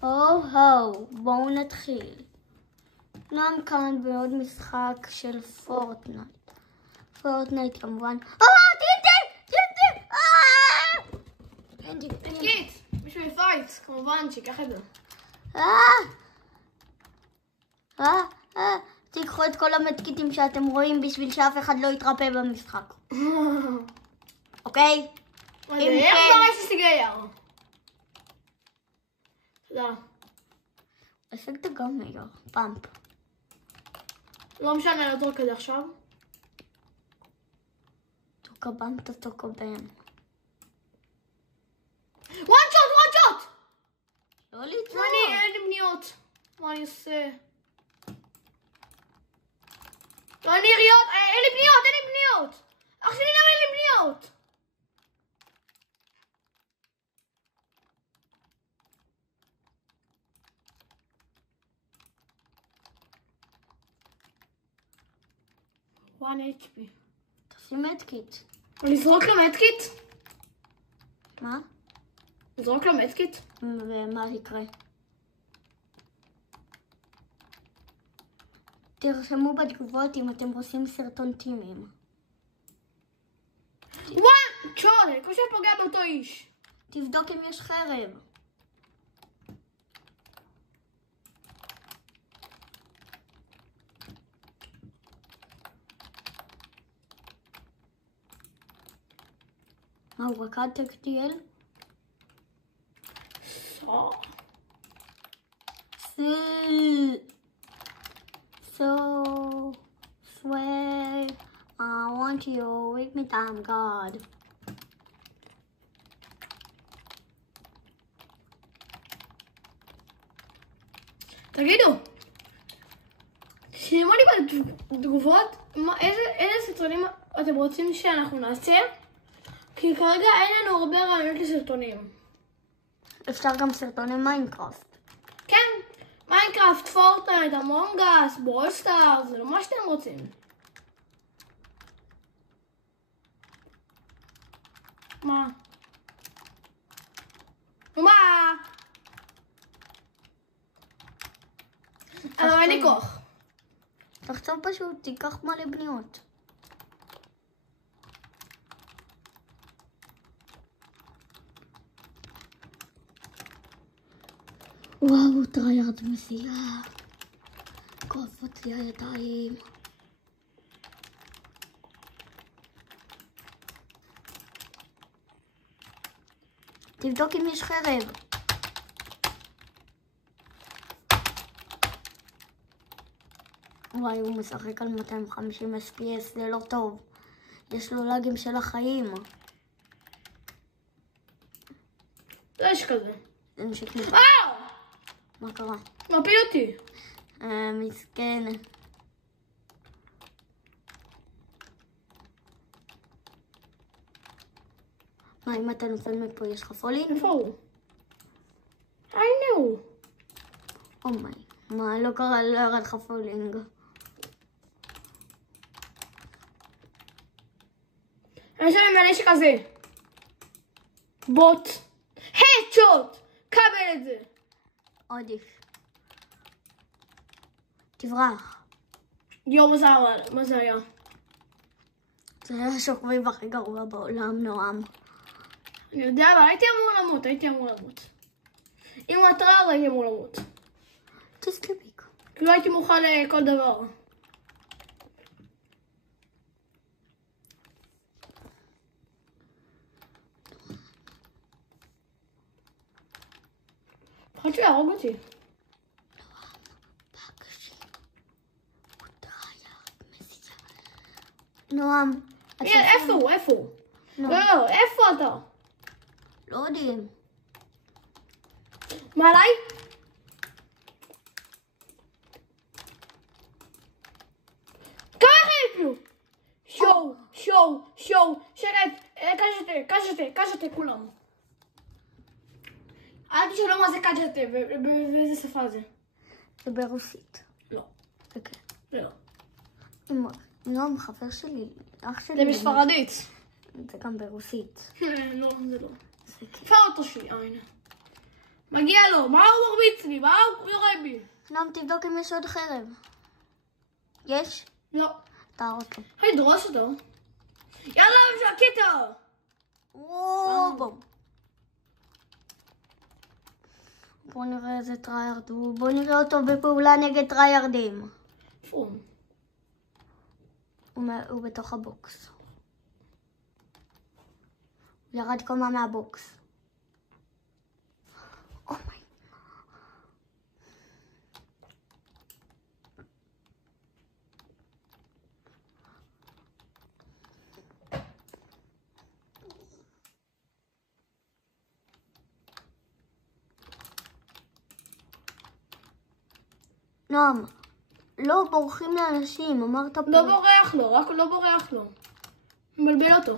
בואו נתחיל. נועם כאן בעוד משחק של פורטנייט. פורטנייט כמובן. טינטי! תקיט! בשביל פייט, כמובן שיקח את זה. תיקחו את כל המדקיטים שאתם רואים בשביל שאף אחד לא יתרפא במשחק. אוקיי? איך דורש סיגר? תודה. אפקט גם מהיר, פאמפ. לא משנה, לא תורק את זה עכשיו. תוקבנת תוקבן. וואן שוט! לא ליצור. אין לי בניות. מה אני עושה? לא, אין לי בניות! אח שלי, למה אין לי בניות? וואן HP. תשים מדקיט. לזרוק לו מדקיט? מה? לזרוק לו מדקיט? ומה יקרה? תרשמו בתגובות אם אתם עושים סרטון טימים. וואן! צ'ולה, כמו שפוגע באותו איש. תבדוק אם יש חרב. מה, הוא רקד תקטיאל? So swear I want you with me, thank God. תגידו, שימו לי בתגובות איזה סרטונים אתם רוצים שאנחנו נעשה, כי כרגע אין לנו הרבה רעיונות לסרטונים. אפשר גם סרטוני מיינקראפט. כן, מיינקראפט, פורטנייט, אמונג אס, ברול סטארס, זה לא מה שאתם רוצים. מה? אבל אין לי כוח. תחצוב פשוט, תיקח מלא בניות. וואו, טריירד מסיע. כואבות לי הידיים. תבדוק אם יש חרב. וואי, הוא משחק על 250 FPS, זה לא טוב. יש לו לגים של החיים. לא יש כזה. זה נשק נשק. מה קרה? מפיל אותי. מסכן. מה, אם אתה נופל מפה, יש לך פולינג? איפה הוא? I know. אומי, מה, לא קרה, לא ירד לך פולינג. אני חושב עם הנשק הזה. בוט. הדשוט! קבל את זה. עדיף. תברח. יואו, מה זה היה? זה היה השוקביב הכי גרוע בעולם, נועם. אני יודע, אבל הייתי אמור למות. אם הוא הטרר, הייתי אמור למות. תסתלביק. לא הייתי מוכן לכל דבר. פחד להרוג אותי. נועם. איפה הוא? לא, איפה אתה? לא יודעים. מה עליי? כמה חלק לו? שואו. שקט. קז'תה, כולם. אל תשאלו מה זה קז'תה, באיזה שפה זה? זה ברוסית. לא. זה כן. לא. נועם, חבר שלי, אח שלי. זה בספרדית. זה גם ברוסית. לא, זה לא. זה כן. איפה האוטו שלי? הנה. מגיע לו, מה הוא מרביץ לי? מה הוא יורה בי? נועם, תבדוק אם יש עוד חרב. יש? לא. תהרוס לו. היי, דרוס אותו. יאללה, שקטה! וואו. בואו נראה איזה טריירד הוא. בואו נראה אותו בפעולה נגד טריירדים. איפה? הוא בתוך הבוקס. הוא ירד קומה מהבוקס. אומיי. נועם, לא בורחים לאנשים, אמרת פה. לא בורח לו, רק לא בורח לו. מבלבל אותו.